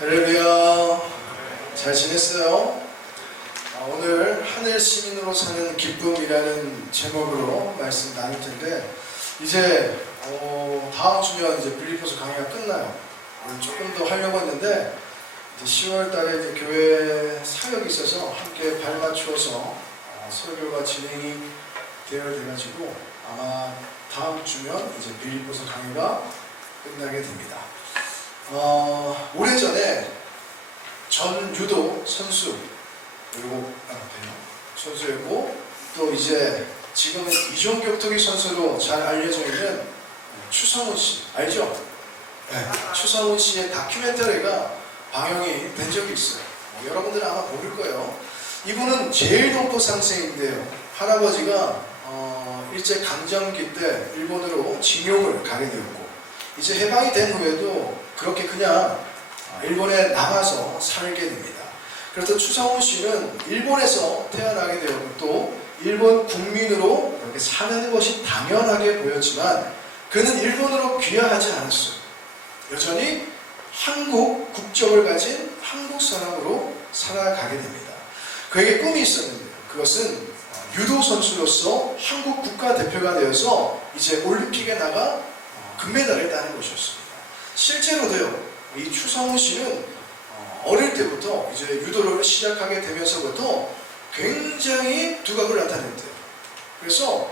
할렐루야. 잘 지냈어요? 오늘 하늘 시민으로 사는 기쁨이라는 제목으로 말씀 나눌 텐데, 이제 다음 주면 이제 빌립보서 강의가 끝나요. 조금 더 하려고 했는데 이제 10월 달에 이제 교회 사역이 있어서 함께 발 맞추어서 설교가 진행이 되어야 돼가지고 아마 다음 주면 이제 빌립보서 강의가 끝나게 됩니다. 오래전에 전 유도 선수, 그리고 선수였고, 또 이제 지금은 이종격투기 선수로 잘 알려져 있는 추성훈 씨, 알죠? 네, 추성훈 씨의 다큐멘터리가 방영이 된 적이 있어요. 여러분들은 아마 모를 거예요. 이분은 제일동포 3세인데요. 할아버지가 일제 강점기 때 일본으로 징용을 가게 되었고, 이제 해방이 된 후에도 그렇게 그냥 일본에 남아서 살게 됩니다. 그래서 추성훈 씨는 일본에서 태어나게 되었고 또 일본 국민으로 이렇게 사는 것이 당연하게 보였지만 그는 일본으로 귀화하지 않았어요. 여전히 한국 국적을 가진 한국 사람으로 살아가게 됩니다. 그에게 꿈이 있었는데요. 그것은 유도 선수로서 한국 국가대표가 되어서 이제 올림픽에 나가 금메달을 따는 것이었습니다. 실제로도요, 이 추성훈 씨는 어릴 때부터 이제 유도를 시작하게 되면서부터 굉장히 두각을 나타냈대요. 그래서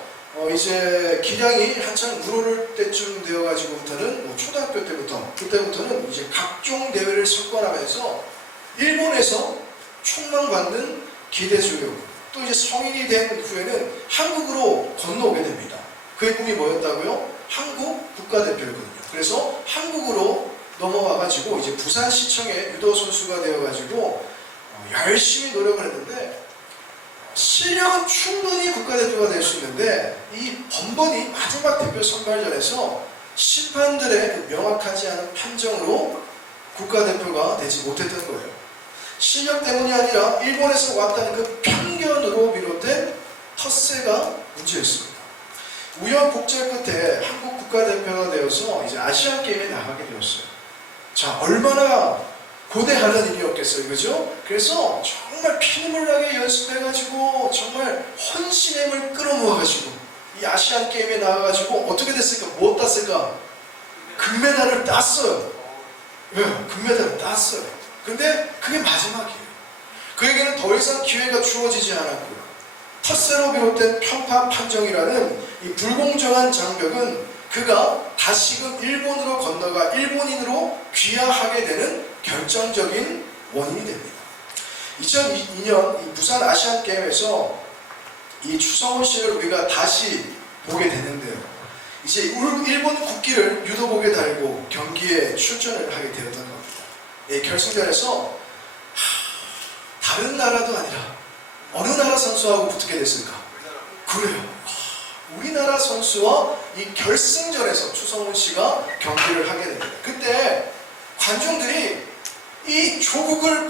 이제 기량이 한창 물오를 때쯤 되어가지고부터는 초등학교 때부터 그때부터는 이제 각종 대회를 석권하면서 일본에서 촉망받는 기대주요, 또 이제 성인이 된 후에는 한국으로 건너오게 됩니다. 그의 꿈이 뭐였다고요? 한국 국가대표였거든요. 그래서 한국으로 넘어와가지고 이제 부산시청의 유도 선수가 되어가지고 열심히 노력을 했는데 실력은 충분히 국가대표가 될 수 있는데 이 번번이 마지막 대표 선발전에서 심판들의 그 명확하지 않은 판정으로 국가대표가 되지 못했던 거예요. 실력 때문이 아니라 일본에서 왔다는 그 편견으로 비롯된 텃세가 문제였습니다. 우여곡절 끝에 한국 국가대표가 되어서 이제 아시안 게임에 나가게 되었어요. 자, 얼마나 고대하는 일이었겠어요, 그죠? 그래서 정말 피눈물 나게 연습해가지고 정말 헌신의 힘을 끌어모아가지고 이 아시안 게임에 나가가지고 어떻게 됐을까? 뭐 땄을까? 금메달을 땄어요. 네, 금메달을 땄어요. 근데 그게 마지막이에요. 그에게는 더 이상 기회가 주어지지 않았고요. 텃세로 비롯된 편파 판정이라는 이 불공정한 장벽은 그가 다시금 일본으로 건너가 일본인으로 귀화하게 되는 결정적인 원인이 됩니다. 2002년 이 부산 아시안 게임에서 이 추성훈 씨를 우리가 다시 보게 되는데요. 이제 일본 국기를 유도복에 달고 경기에 출전을 하게 되었던 겁니다. 이 결승전에서 다른 나라도 아니라 어느 나라 선수하고 붙게 됐을까? 그래요. 우리나라 선수와 이 결승전에서 추성훈 씨가 경기를 하게 됩니다. 그때 관중들이 이 조국을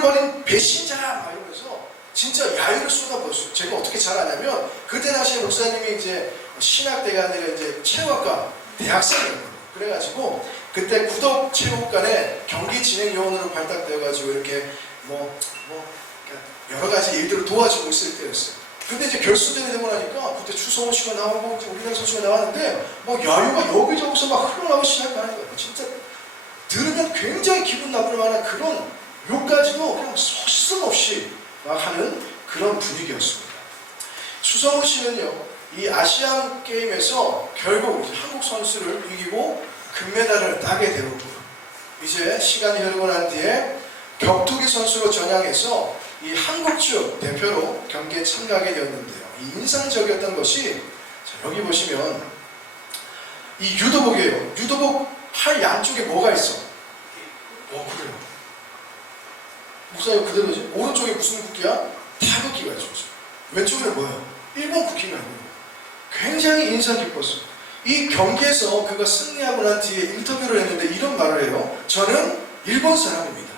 버린 배신자 이러면서 진짜 야유를 쏟아부었어요. 제가 어떻게 잘 아냐면 그때 당시에 목사님이 이제 신학대가 아니라 이제 체육학과 대학생이었거든요. 그래가지고 그때 구덕체육관에 경기 진행 요원으로 발탁되어가지고 이렇게 여러 가지 일들을 도와주고 있을 때였어요. 근데 이제 결승전이 되고 나니까 그때 추성훈 씨가 나오고 우리나라 선수가 나왔는데 야유가 여기저기서 막 흘러나오기 시작하는 거예요. 진짜 들으면 굉장히 기분 나쁠 만한 그런 욕까지도 그냥 서슴없이 막 하는 그런 분위기였습니다. 추성훈 씨는요, 이 아시안 게임에서 결국 한국 선수를 이기고 금메달을 따게 되었고요. 이제 시간이 흐르고 난 뒤에 격투기 선수로 전향해서 이 한국 측 대표로 경기에 참가하게 되었는데요. 이 인상적이었던 것이, 자, 여기 보시면 이 유도복이에요. 유도복 팔 양쪽에 뭐가 있어? 그래요. 목사님 그대로지? 오른쪽에 무슨 국기야? 태극기가 있죠. 왼쪽에는 뭐예요? 일본 국기가 있는 거예요. 굉장히 인상 깊었어요. 이 경기에서 그가 승리하고 난 뒤에 인터뷰를 했는데 이런 말을 해요. 저는 일본 사람입니다.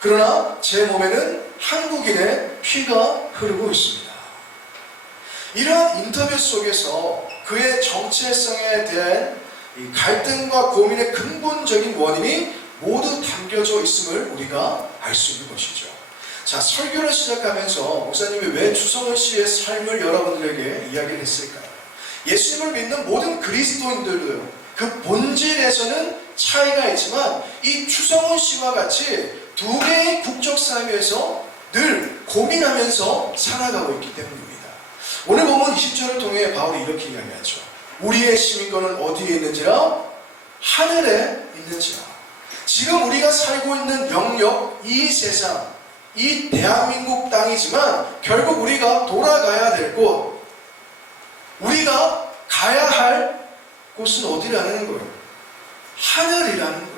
그러나 제 몸에는 한국인의 피가 흐르고 있습니다. 이러한 인터뷰 속에서 그의 정체성에 대한 이 갈등과 고민의 근본적인 원인이 모두 담겨져 있음을 우리가 알 수 있는 것이죠. 자, 설교를 시작하면서 목사님이 왜 추성훈 씨의 삶을 여러분들에게 이야기를 했을까요? 예수님을 믿는 모든 그리스도인들도요, 그 본질에서는 차이가 있지만 이 추성훈 씨와 같이 두 개의 국적 삶에서 늘 고민하면서 살아가고 있기 때문입니다. 오늘 보면 20절을 통해 바울이 이렇게 이야기하죠. 우리의 시민권은 어디에 있는지라? 하늘에 있는지라. 지금 우리가 살고 있는 영역, 이 세상, 이 대한민국 땅이지만 결국 우리가 돌아가야 될 곳, 우리가 가야 할 곳은 어디라는 거예요? 하늘이라는 거예요.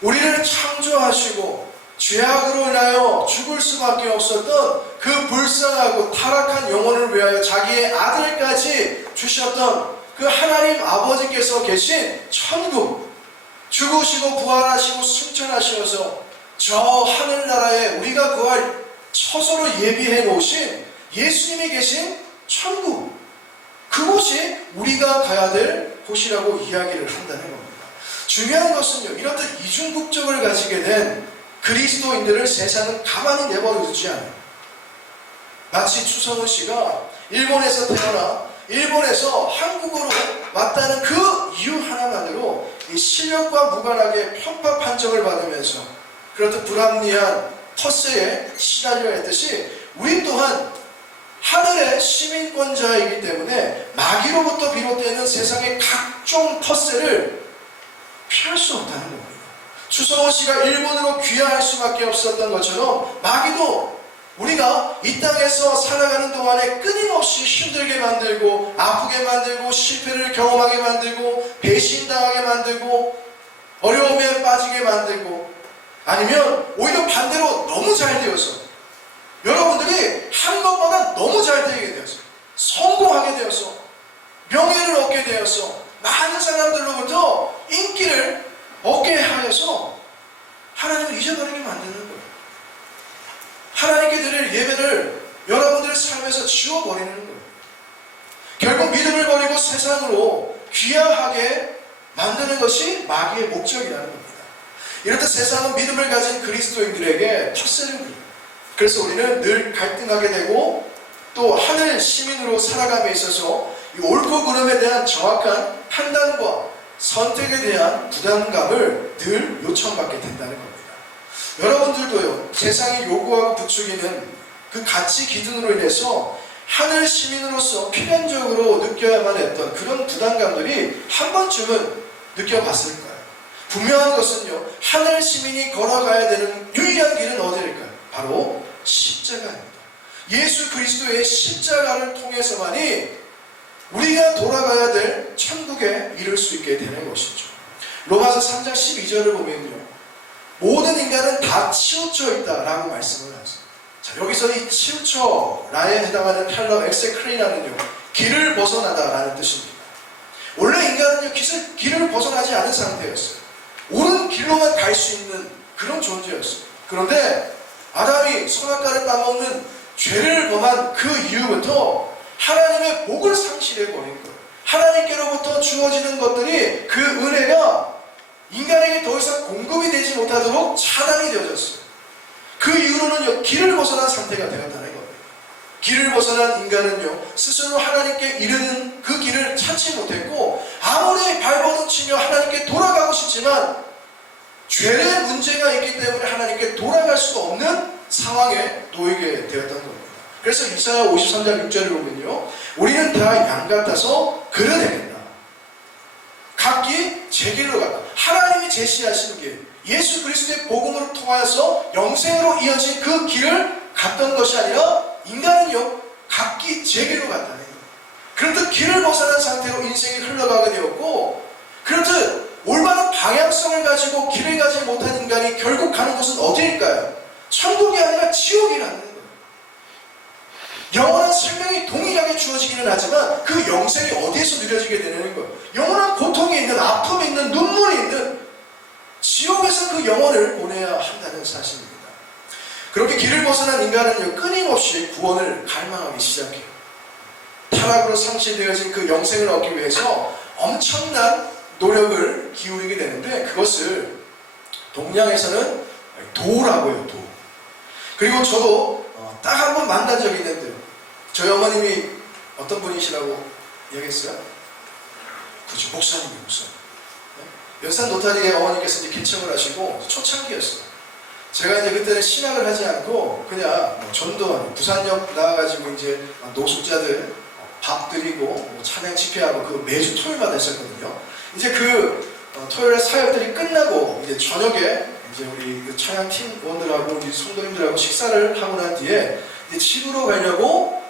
우리를 창조하시고 죄악으로 인하여 죽을 수밖에 없었던 그 불쌍하고 타락한 영혼을 위하여 자기의 아들까지 주셨던 그 하나님 아버지께서 계신 천국, 죽으시고 부활하시고 승천하셔서 저 하늘나라에 우리가 구할 처소로 예비해 놓으신 예수님이 계신 천국, 그곳이 우리가 가야 될 곳이라고 이야기를 한다는 겁니다. 중요한 것은요, 이렇듯 이중국적을 가지게 된 그리스도인들을 세상은 가만히 내버려 두지 않아요. 마치 추성훈 씨가 일본에서 태어나 일본에서 한국으로 왔다는 그 이유 하나만으로 이 실력과 무관하게 편파 판정을 받으면서 그렇듯 불합리한 텃세에 시달려야 했듯이 우리 또한 하늘의 시민권자이기 때문에 마귀로부터 비롯되는 세상의 각종 텃세를 피할 수 없다는 겁니다. 추성훈 씨가 일본으로 귀화할 수밖에 없었던 것처럼 마귀도 우리가 이 땅에서 살아가는 동안에 끊임없이 힘들게 만들고 아프게 만들고 실패를 경험하게 만들고 배신당하게 만들고 어려움에 빠지게 만들고 아니면 오히려 반대로 너무 잘 되어서 여러분들이 한 것보다 너무 잘 되게 되어서 성공하게 되어서 명예를 얻게 되어서 많은 사람들로부터 인기를 얻게 하여서 하나님을 잊어버리게 만드는 거예요. 하나님께 드릴 예배를 여러분들의 삶에서 지워버리는 거예요. 결국 믿음을 버리고 세상으로 귀화하게 만드는 것이 마귀의 목적이라는 겁니다. 이렇듯 세상은 믿음을 가진 그리스도인들에게 텃세를 부려요. 그래서 우리는 늘 갈등하게 되고 또 하늘 시민으로 살아감에 있어서 이 옳고 그름에 대한 정확한 판단과 선택에 대한 부담감을 늘 요청받게 된다는 겁니다. 여러분들도요, 세상이 요구하고 부추기는 그 가치 기준으로 인해서 하늘 시민으로서 필연적으로 느껴야만 했던 그런 부담감들이 한 번쯤은 느껴봤을 거예요. 분명한 것은요, 하늘 시민이 걸어가야 되는 유일한 길은 어디일까요? 바로 십자가입니다. 예수 그리스도의 십자가를 통해서만이 우리가 돌아가야 될 천국에 이를 수 있게 되는 것이죠. 로마서 3장 12절을 보면요, 모든 인간은 다 치우쳐 있다라고 말씀을 하세요. 자, 여기서 이 치우쳐라에 해당하는 헬러 엑세크리나는요, 길을 벗어나다라는 뜻입니다. 원래 인간은요, 길을 벗어나지 않은 상태였어요. 옳은 길로만 갈 수 있는 그런 존재였어요. 그런데 아담이 선악과를 따먹는 죄를 범한 그 이후부터 하나님의 복을 상실해버린 거예요. 하나님께로부터 주어지는 것들이 그 은혜가 인간에게 더 이상 공급이 되지 못하도록 차단이 되어졌어요. 그 이후로는 길을 벗어난 상태가 되었다는 겁니다. 길을 벗어난 인간은요, 스스로 하나님께 이르는 그 길을 찾지 못했고 아무리 발버둥치며 하나님께 돌아가고 싶지만 죄의 문제가 있기 때문에 하나님께 돌아갈 수 없는 상황에 놓이게 되었던 겁니다. 그래서 이사야 53장 6절을 보면요, 우리는 다 양 같아서 그려내겠다. 각기 제 길로 갔다. 하나님이 제시하신 길, 예수 그리스도의 복음으로 통하여서 영생으로 이어진 그 길을 갔던 것이 아니라 인간은요, 각기 제 길로 갔다는 거예요. 그렇듯 길을 벗어난 상태로 인생이 흘러가게 되었고, 그렇듯 올바른 방향성을 가지고 길을 가지 못한 인간이 결국 가는 곳은 어디일까요? 천국이 아니라 지옥이라는 거예요. 영원한 생명이 동일하게 주어지기는 하지만 그 영생이 어디에서 누려지게 되는 거예요? 영원한 고통이 있는, 아픔이 있는, 눈물이 있는 지옥에서 그 영혼을 보내야 한다는 사실입니다. 그렇게 길을 벗어난 인간은요, 끊임없이 구원을 갈망하기 시작해요. 타락으로 상실되어진 그 영생을 얻기 위해서 엄청난 노력을 기울이게 되는데 그것을 동양에서는 도라고 해요. 도. 그리고 저도 딱 한 번 만난 적이 있는데요. 저희 어머님이 어떤 분이시라고 이야기했어요? 그렇죠. 목사님이에요. 목사님. 연산 노타리에 어머니께서 이제 개척을 하시고 초창기였어요. 제가 이제 그때는 신학을 하지 않고 그냥 전도하는 부산역 나와가지고 이제 노숙자들 밥 드리고 찬양 집회하고 그 매주 토요일마다 했었거든요. 이제 그 토요일에 사역들이 끝나고 이제 저녁에 이제 우리 그 찬양 팀원들하고 우리 성도님들하고 식사를 하고 난 뒤에 이제 집으로 가려고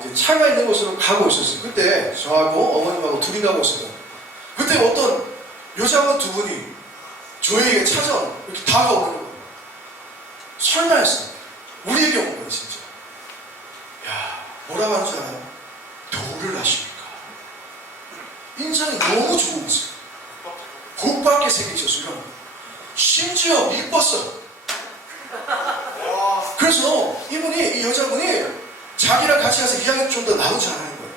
이제 차가 있는 곳으로 가고 있었어요. 그때 저하고 어머님하고 둘이 가고 있었거든요. 그때 어떤 여자분 두 분이 저희에게 찾아오는 이렇게 다가오는 거예요. 설마 했어요. 우리에게 온 거예요, 진짜. 야, 뭐라고 하는 줄 알아요? 도를 하십니까? 인상이 너무 좋으세요. 복받게 생기셨어요. 심지어 이뻤어요. 그래서 이분이, 이 여자분이 자기랑 같이 가서 이야기를 좀 더 나누지 않는 거예요.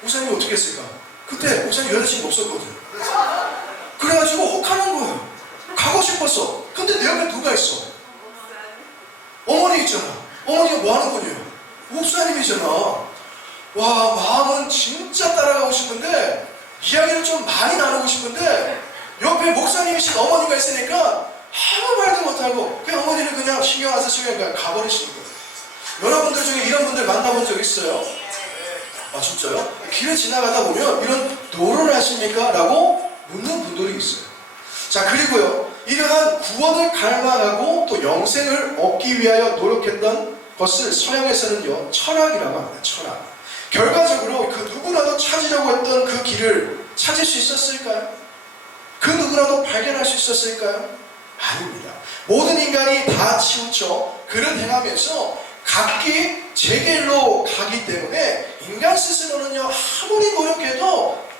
목사님이 어떻게 했을까? 그때 목사님 여자친구 없었거든요. 그래가지고 혹하는 거예요. 가고 싶었어. 근데 내 옆에 누가 있어? 어머니 있잖아. 어머니가 뭐 하는 분이에요? 목사님이잖아. 와, 마음은 진짜 따라가고 싶은데 이야기를 좀 많이 나누고 싶은데 옆에 목사님이신 어머니가 있으니까 아무 말도 못하고 그 어머니는 그냥 신경 안 쓰시고 그냥 가버리시는 거예요. 여러분들 중에 이런 분들 만나본 적 있어요? 아, 진짜요? 길을 지나가다 보면 이런 도를 하십니까? 라고 묻는 분들이 있어요. 자, 그리고요, 이러한 구원을 갈망하고 또 영생을 얻기 위하여 노력했던 것을 서양에서는요, 철학이라고 합니다. 철학. 결과적으로 그 누구라도 찾으려고 했던 그 길을 찾을 수 있었을까요? 그 누구라도 발견할 수 있었을까요? 아닙니다. 모든 인간이 다 치우쳐 그를 행하면서 각기 제 길로 가기 때문에 인간 스스로는요, 아무리 노력해도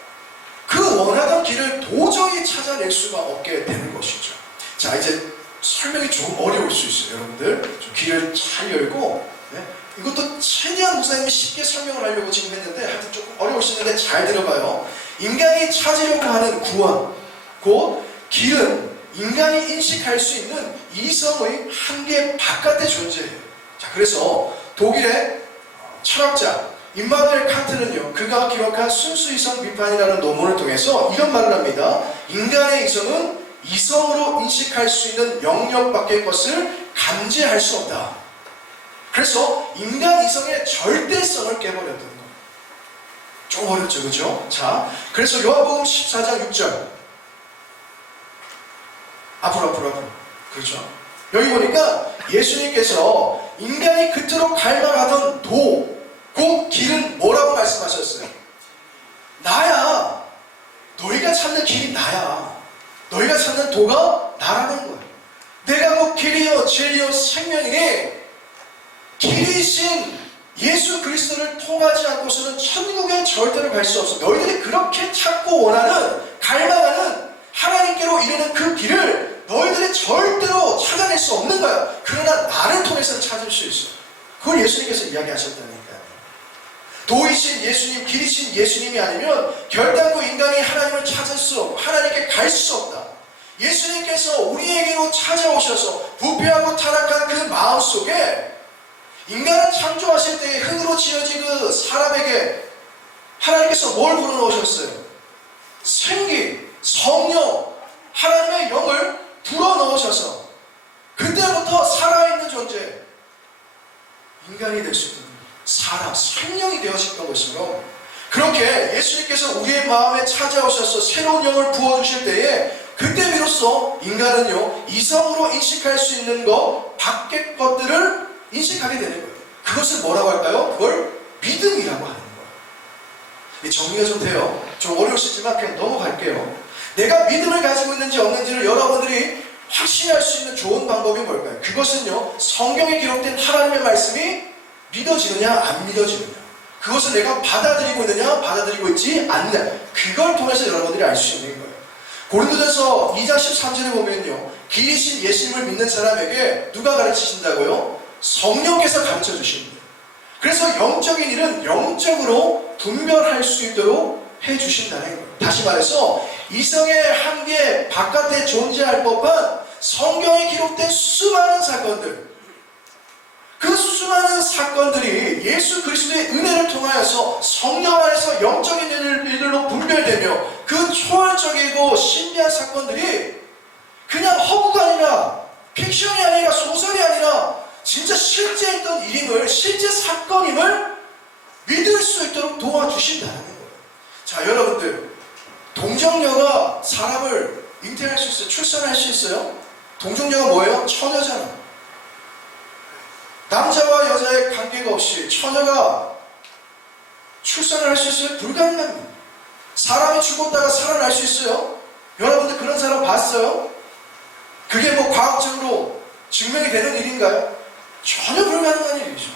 그 원하던 길을 도저히 찾아낼 수가 없게 되는 것이죠. 자, 이제 설명이 좀 어려울 수 있어요. 여러분들 좀 귀를 잘 열고, 네? 이것도 최대한 목사님이 쉽게 설명을 하려고 지금 했는데 하여튼 조금 어려울 수 있는데 잘 들어봐요. 인간이 찾으려고 하는 구원, 곧 길은 인간이 인식할 수 있는 이성의 한계 바깥의 존재예요. 자, 그래서 독일의 철학자 임마누엘 칸트는요, 그가 기록한 순수이성 비판이라는 논문을 통해서 이런 말을 합니다. 인간의 이성은 이성으로 인식할 수 있는 영역 밖의 것을 감지할 수 없다. 그래서 인간 이성의 절대성을 깨버렸던 거예요. 좀 어렵죠, 그죠? 자, 그래서 요한복음 14장 6절 앞으로 그렇죠? 여기 보니까 예수님께서 인간이 그토록 갈망하던 도, 그 길은 뭐라고 말씀하셨어요? 나야. 너희가 찾는 길이 나야. 너희가 찾는 도가 나라는 거예요. 내가 곧 길이요 진리요 생명이니 길이신 예수 그리스도를 통하지 않고서는 천국에 절대로 갈 수 없어. 너희들이 그렇게 찾고 원하는, 갈망하는 하나님께로 이르는 그 길을 너희들이 절대로 찾아낼 수 없는 거야. 그러나 나를 통해서 찾을 수 있어. 그걸 예수님께서 이야기하셨다니까요. 도이신 예수님, 길이신 예수님이 아니면 결단코 인간이 하나님을 찾을 수 없고 하나님께 갈 수 없다. 예수님께서 우리에게로 찾아오셔서 부패하고 타락한 그 마음속에 인간을 창조하실 때에 흙으로 지어진 그 사람에게 하나님께서 뭘 불어넣으셨어요? 생기, 성령, 하나님의 영을 불어넣으셔서 그때부터 살아있는 존재, 인간이 될 수 있는 사람, 생명이 되어졌던 것처럼 그렇게 예수님께서 우리의 마음에 찾아오셔서 새로운 영을 부어주실 때에 그때 비로소 인간은요, 이성으로 인식할 수 있는 것 밖의 것들을 인식하게 되는 거예요. 그것을 뭐라고 할까요? 그걸 믿음이라고 하는 거예요. 정리가 좀 돼요. 좀 어려울 수 있지만 그냥 넘어갈게요. 내가 믿음을 가지고 있는지 없는지를 여러분들이 확신할 수 있는 좋은 방법이 뭘까요? 그것은요, 성경에 기록된 하나님의 말씀이 믿어지느냐 안 믿어지느냐, 그것을 내가 받아들이고 있느냐 받아들이고 있지 않느냐, 그걸 통해서 여러분들이 알 수 있는 거예요. 고린도전서 2장 13절에 보면요, 길이신 예수님을 믿는 사람에게 누가 가르치신다고요? 성령께서 가르쳐 주십니다. 그래서 영적인 일은 영적으로 분별할 수 있도록 주신다는 거예요. 다시 말해서 이성의 한계 바깥에 존재할 법한 성경에 기록된 수많은 사건들, 그 수많은 사건들이 예수 그리스도의 은혜를 통하여서 성령 안에서 영적인 일들로 분별되며 그 초월적이고 신비한 사건들이 그냥 허구가 아니라 픽션이 아니라 소설이 아니라 진짜 실제 있던 일임을, 실제 사건임을 믿을 수 있도록 도와주신다는 거예요. 자, 여러분들, 동정녀가 사람을 잉태할 수 있어요? 출산할 수 있어요? 동정녀가 뭐예요? 처녀잖아. 남자와 여자의 관계가 없이 처녀가 출산을 할 수 있어요? 불가능합니다. 사람이 죽었다가 살아날 수 있어요? 여러분들 그런 사람 봤어요? 그게 뭐 과학적으로 증명이 되는 일인가요? 전혀 불가능한 일이죠.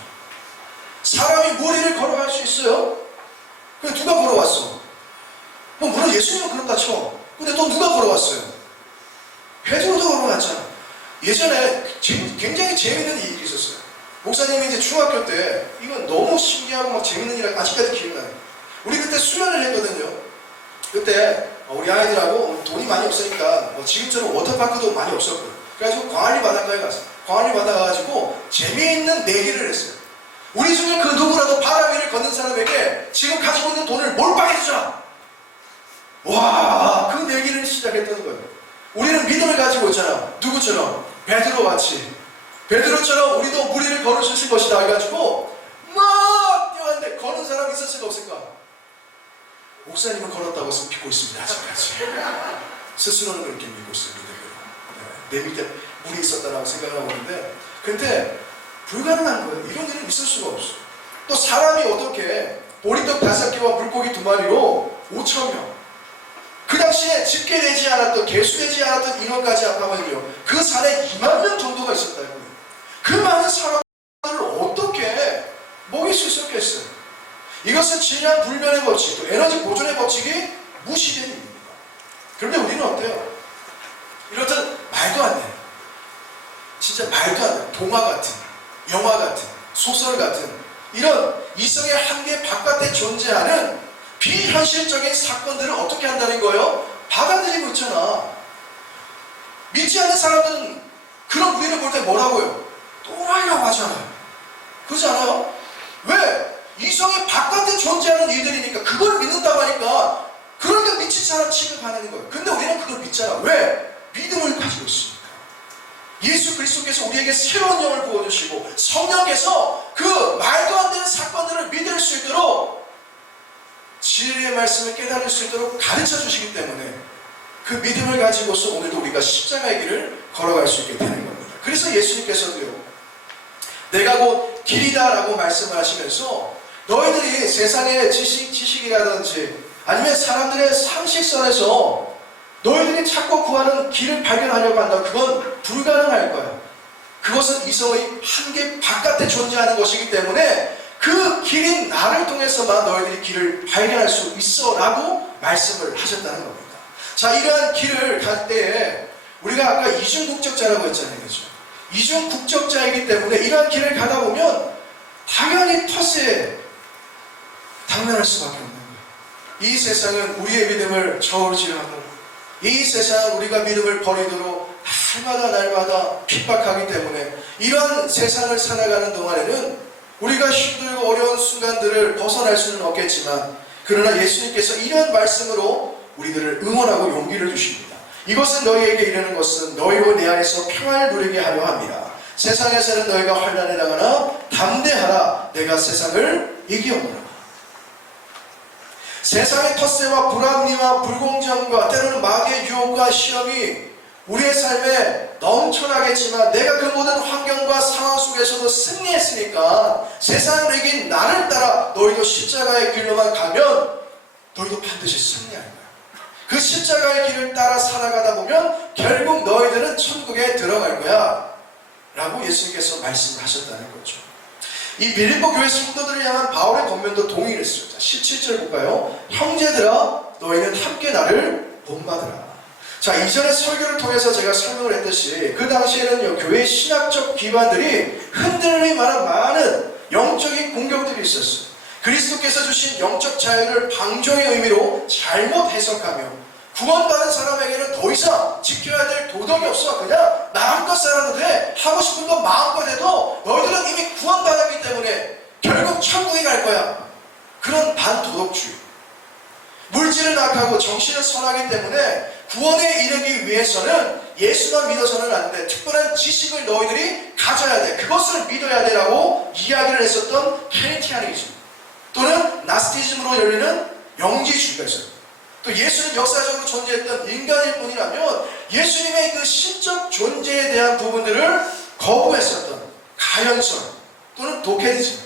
사람이 머리를 걸어갈 수 있어요? 근데 누가 걸어왔어? 뭐 물론 예수님은 그렇다 쳐. 근데 또 누가 걸어왔어요? 베드로도 걸어왔잖아. 예전에 굉장히 재밌는 일이 있었어요. 목사님이 이제 중학교 때 이건 너무 신기하고 막 재밌는 일 아직까지 기억나요. 우리 그때 수련을 했거든요. 그때 우리 아이들하고 돈이 많이 없으니까 지금처럼 워터파크도 많이 없었고, 그래가지고 광안리 바닷가에 갔어요. 광안리 바닷가 가지고 재미있는 내기를 했어요. 우리 중에 그 누구라도 바다 위를 걷는 사람에게 지금 가지고 있는 돈을 몰빵해 주자. 와, 그 내기를 시작했던 거예요. 우리는 믿음을 가지고 있잖아. 누구처럼? 베드로 같이. 베드로처럼 우리도 무리를 걸을 수 있을 것이다 해가지고 막 뛰어갔는데 거는 사람 있었을까 없을까? 목사님은 걸었다고 믿고 있습니다. 아직까지. 스스로는 그렇게 믿고 있습니다. 내 밑에 물이 있었다라고 생각하고 있는데, 근데 불가능한 거예요. 이런 일은 있을 수가 없어. 또 사람이 어떻게 보리떡 5개와 물고기 2마리로 5,000명, 그 당시에 집계되지 않았던, 개수되지 않았던 인원까지 합하면요, 그 산에 2만 명 정도가 있었다고요. 그 많은 사람들을 어떻게 먹일 수 있었겠어요? 이것은 질량 불변의 법칙, 또 에너지 보존의 법칙이 무시된 일입니다. 그런데 우리는 어때요? 이렇듯 말도 안 돼요. 진짜 말도 안 돼요. 동화 같은, 영화 같은, 소설 같은 이런 이성의 한계 바깥에 존재하는 비현실적인 사건들을 어떻게 한다는 거예요? 받아들이고 있잖아. 믿지 않는 사람들은 그런 우리를 볼 때 뭐라고요? 또라이라고 하잖아요. 그렇지 않아요? 왜? 이성의 바깥에 존재하는 일들이니까 그걸 믿는다고 하니까, 그러니까 미친 사람 취급하는 거예요. 근데 우리는 그걸 믿잖아. 왜? 믿음을 가지고 있으니까. 예수 그리스도께서 우리에게 새로운 영을 부어주시고 성령께서 그 말도 안 되는 사건들을 믿을 수 있도록, 진리의 말씀을 깨달을 수 있도록 가르쳐 주시기 때문에 그 믿음을 가지고서 오늘도 우리가 십자가의 길을 걸어갈 수 있게 되는 겁니다. 그래서 예수님께서도요, 내가 곧 길이다 라고 말씀을 하시면서 너희들이 세상의 지식이라든지 아니면 사람들의 상식선에서 너희들이 찾고 구하는 길을 발견하려고 한다. 그건 불가능할 거야. 그것은 이성의 한계 바깥에 존재하는 것이기 때문에 그 길인 나를 통해서만 너희들이 길을 발견할 수 있어 라고 말씀을 하셨다는 겁니다. 자, 이러한 길을 갈 때에 우리가 아까 이중국적자라고 했잖아요. 그렇죠? 이중국적자이기 때문에 이러한 길을 가다 보면 당연히 텃세에 당면할 수밖에 없는 거예요. 이 세상은 우리의 믿음을 저울질하고, 이 세상은 우리가 믿음을 버리도록 날마다 핍박하기 때문에 이러한 세상을 살아가는 동안에는 우리가 힘들고 어려운 순간들을 벗어날 수는 없겠지만, 그러나 예수님께서 이런 말씀으로 우리들을 응원하고 용기를 주십니다. 이것은 너희에게 이르는 것은 너희로 내 안에서 평안을 누리게 하려 합니다. 세상에서는 너희가 환난에 당하나 담대하라, 내가 세상을 이기었노라. 세상의 텃세와 불합리와 불공정과 때로는 마귀의 유혹과 시험이 우리의 삶에 넘쳐나겠지만, 내가 그 모든 환경과 상황 속에서도 승리했으니까 세상을 이긴 나를 따라 너희도 십자가의 길로만 가면 너희도 반드시 승리할 거야. 그 십자가의 길을 따라 살아가다 보면 결국 너희들은 천국에 들어갈 거야 라고 예수님께서 말씀하셨다는 거죠. 이 빌립보 교회 성도들을 향한 바울의 권면도 동일했어요. 자, 17절 볼까요? 형제들아, 너희는 함께 나를 본받으라. 자, 이전에 설교를 통해서 제가 설명을 했듯이 그 당시에는요, 교회의 신학적 기반들이 흔들릴 만한 많은 영적인 공격들이 있었어요. 그리스도께서 주신 영적 자유를 방종의 의미로 잘못 해석하며 구원받은 사람에게는 더 이상 지켜야 될 도덕이 없어. 그냥 마음껏 살아도 돼. 하고 싶은 거 마음껏 해도 너희들은 이미 구원받았기 때문에 결국 천국에 갈 거야. 그런 반도덕주의. 물질은 악하고 정신은 선하기 때문에 구원에 이르기 위해서는 예수만 믿어서는 안 돼. 특별한 지식을 너희들이 가져야 돼. 그것을 믿어야 되라고 이야기를 했었던 캐리티아니즘 또는 나스티즘으로 열리는 영지주의가 있어요. 또 예수는 역사적으로 존재했던 인간일 뿐이라면 예수님의 그 신적 존재에 대한 부분들을 거부했었던 가연설 또는 도케리즘,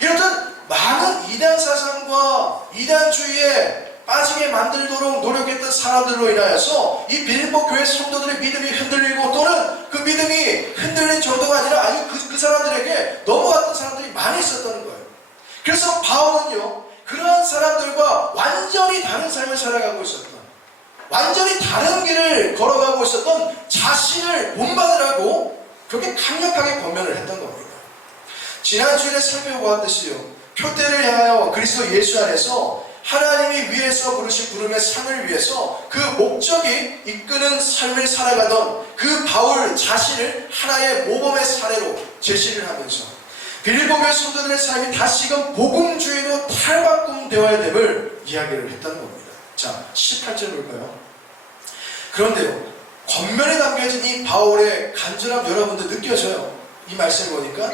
이렇듯 많은 이단 사상과 이단주의에 빠지게 만들도록 노력했던 사람들로 인하여서 이 빌립보 교회 성도들의 믿음이 흔들리고 또는 그 믿음이 흔들린 정도가 아니라 아니 그 사람들에게 넘어갔던 사람들이 많이 있었던 거예요. 그래서 바울은요, 그러한 사람들과 완전히 다른 삶을 살아가고 있었던, 완전히 다른 길을 걸어가고 있었던 자신을 본받으라고 그렇게 강력하게 권면을 했던 겁니다. 지난 주일에 살펴보았듯이요, 표대를 향하여 그리스도 예수 안에서 하나님이 위에서 부르신 부름의 상을 위해서 그 목적이 이끄는 삶을 살아가던 그 바울 자신을 하나의 모범의 사례로 제시를 하면서 빌립보 교회 성도들의 삶이 다시금 복음주의로 탈바꿈되어야 됨을 이야기를 했다는 겁니다. 자, 18절 볼까요? 그런데요, 겉면에 담겨진 이 바울의 간절함 여러분들 느껴져요? 이 말씀을 보니까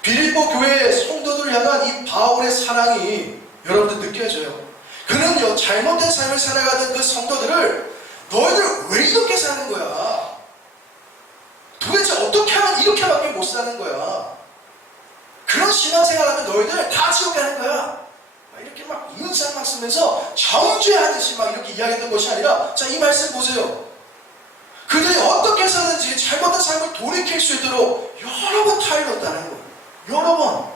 빌립보 교회 성도들을 향한 이 바울의 사랑이 여러분들 느껴져요. 그는요, 잘못된 삶을 살아가던 그 성도들을 너희들 왜 이렇게 사는 거야? 도대체 어떻게 하면 이렇게밖에 못 사는 거야? 그런 신앙생활하면 너희들 다 지옥 가는 거야. 이렇게 막 인상 막 쓰면서 정죄하듯이 막 이렇게 이야기했던 것이 아니라, 자, 이 말씀 보세요. 그들이 어떻게 해서든지 잘못된 삶을 돌이킬 수 있도록 여러 번 타일렀다는 거예요. 여러 번.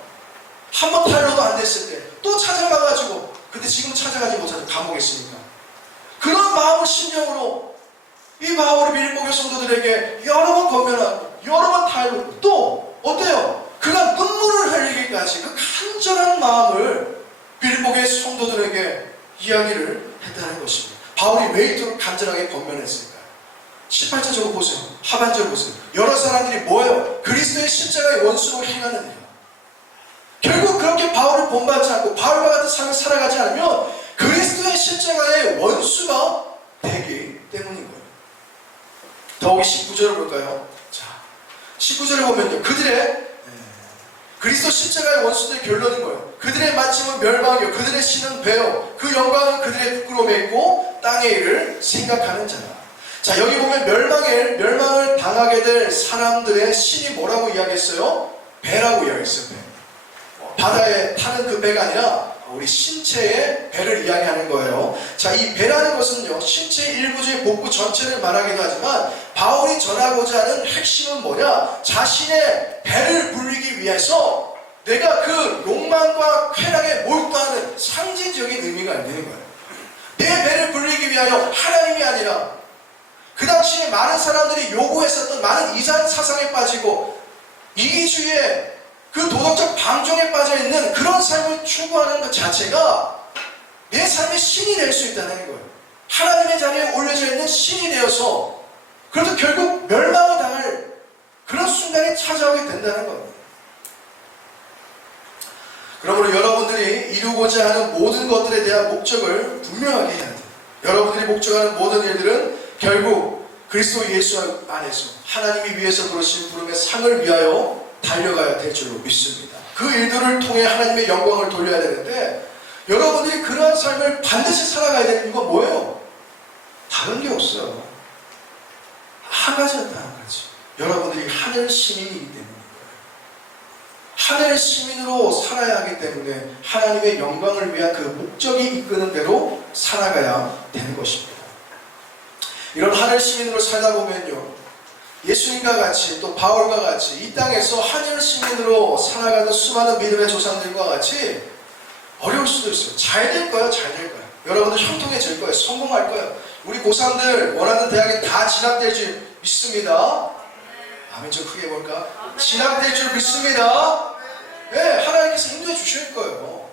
한 번 타일러도 안 됐을 때 또 찾아가가지고, 근데 지금 찾아가지 못하죠. 감옥에 있으니까. 그런 마음을 심정으로 이 바울이 빌립보 교회 성도들에게 여러 번 권면하고 여러 번 타일렀고, 또 어때요? 그가 눈물을 흘리기까지 그 간절한 마음을 빌립보 교회 성도들에게 이야기를 했다는 것입니다. 바울이 왜 이토록 간절하게 권면했을까요? 18절 저거 보세요. 하반절 보세요. 여러 사람들이 뭐예요? 그리스도의 십자가의 원수로 행하는 일. 결국 그렇게 바울을 본받지 않고 바울과 같은 삶을 살아가지 않으면 그리스도의 십자가의 원수가 되기 때문인 거예요. 더욱이 19절을 볼까요? 자, 19절을 보면요, 그리스도 십자가의 원수들의 결론인 거예요. 그들의 마침은 멸망이요, 그들의 신은 배요, 그 영광은 그들의 부끄러움에 있고 땅의 일을 생각하는 자라. 자, 여기 보면 멸망을 당하게 될 사람들의 신이 뭐라고 이야기했어요? 배라고 이야기했어요. 배. 바다에 타는 그 배가 아니라 우리 신체의 배를 이야기하는 거예요. 자, 이 배라는 것은요, 신체 일부의 복부 전체를 말하기도 하지만 바울이 전하고자 하는 핵심은 뭐냐? 자신의 배를 불리기 위해서 내가 그 욕망과 쾌락에 몰두하는 상징적인 의미가 있는 거예요. 내 배를 불리기 위하여 하나님이 아니라 그 당시에 많은 사람들이 요구했었던 많은 이상 사상에 빠지고 이기주의에 그 도덕적 방종에 빠져있는 그런 삶을 추구하는 것 자체가 내 삶의 신이 될 수 있다는 거예요. 하나님의 자리에 올려져 있는 신이 되어서 그래도 결국 멸망을 당할 그런 순간이 찾아오게 된다는 겁니다. 그러므로 여러분들이 이루고자 하는 모든 것들에 대한 목적을 분명하게 해야 돼요. 여러분들이 목적하는 모든 일들은 결국 그리스도 예수 안에서 하나님이 위에서 부르신 부름의 상을 위하여 달려가야 될 줄로 믿습니다. 그 일들을 통해 하나님의 영광을 돌려야 되는데 여러분들이 그러한 삶을 반드시 살아가야 되는 이유가 뭐예요? 다른 게 없어요. 한 가지는 다 한 가지. 여러분들이 하늘 시민이기 때문입니다. 하늘 시민으로 살아야 하기 때문에 하나님의 영광을 위한 그 목적이 이끄는 대로 살아가야 되는 것입니다. 이런 하늘 시민으로 살다 보면요, 예수님과 같이 또 바울과 같이 이 땅에서 하늘 시민으로 살아가는 수많은 믿음의 조상들과 같이 어려울 수도 있어요. 잘 될 거예요. 잘 될 거예요. 여러분들 형통해질 거예요. 성공할 거예요. 우리 고3들 원하는 대학에 다 진학될 줄 믿습니다. 아멘. 좀 크게 해볼까? 진학될 줄 믿습니다. 네, 하나님께서 인도해 주실 거예요.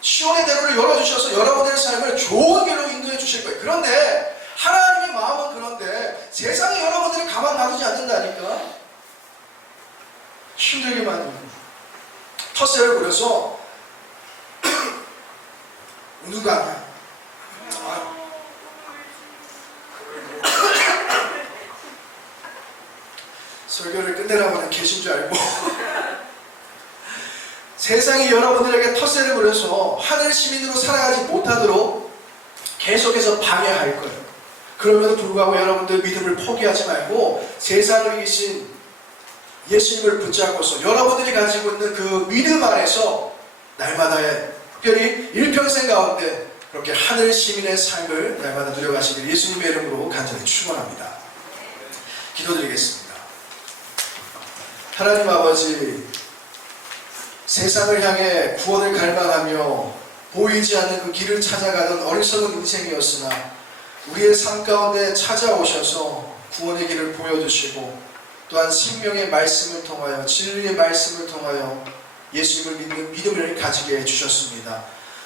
시온의 대로를 열어주셔서 여러분들의 삶을 좋은 길로 인도해 주실 거예요. 그런데 하나님의 마음은 그런데 세상이 여러분들을 가만 놔두지 않는다니까. 힘들게 만들고 텃세를 부려서 우는 거 아니야. 설교를 끝내라고 하는 계신 줄 알고 세상이 여러분들에게 텃세를 부려서 하늘 시민으로 살아가지 못하도록 계속해서 방해할 거예요. 그럼에도 불구하고 여러분들 믿음을 포기하지 말고 세상을 이기신 예수님을 붙잡고서 여러분들이 가지고 있는 그 믿음 안에서 날마다의 특별히 일평생 가운데 그렇게 하늘 시민의 삶을 날마다 누려가시길 예수님의 이름으로 간절히 축원합니다. 기도드리겠습니다. 하나님 아버지, 세상을 향해 구원을 갈망하며 보이지 않는 그 길을 찾아가던 어리석은 인생이었으나 우리의 삶 가운데 찾아오셔서 구원의 길을 보여주시고 또한 생명의 말씀을 통하여 진리의 말씀을 통하여 예수님을 믿는 믿음을 가지게 해주셨습니다.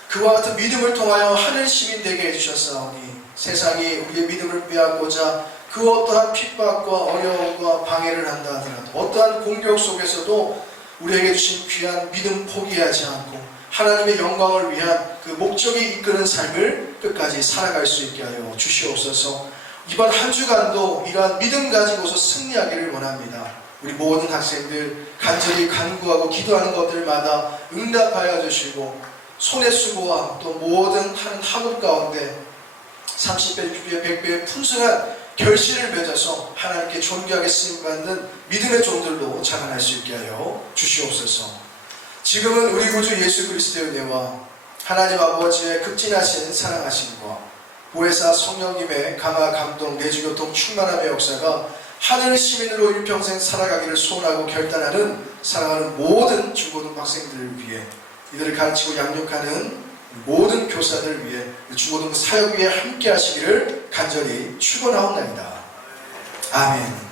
그와 같은 믿음을 통하여 하늘 시민 되게 해주셨사오니 세상이 우리의 믿음을 빼앗고자 그 어떠한 핍박과 어려움과 방해를 한다 하더라도 어떠한 공격 속에서도 우리에게 주신 귀한 믿음 포기하지 않고 하나님의 영광을 위한 그 목적이 이끄는 삶을 끝까지 살아갈 수 있게 하여 주시옵소서. 이번 한 주간도 이러한 믿음 가지고서 승리하기를 원합니다. 우리 모든 학생들 간절히 간구하고 기도하는 것들마다 응답하여 주시고 손의 수고와 또 모든 하는 학업 가운데 30배, 60배, 100배의 풍성한 결실을 맺어서 하나님께 존귀하게 쓰임받는 믿음의 종들로 자라날 수 있게 하여 주시옵소서. 지금은 우리 구주 예수 그리스도의 은혜와 하나님 아버지의 극진하신 사랑하심과 보혜사 성령님의 강화 감동 내주교통 충만함의 역사가 하늘 시민으로 일평생 살아가기를 소원하고 결단하는 사랑하는 모든 중고등 학생들을 위해 이들을 가르치고 양육하는 모든 교사들 위해 중고등 사역 위에 함께 하시기를 간절히 축원하옵나이다. 아멘.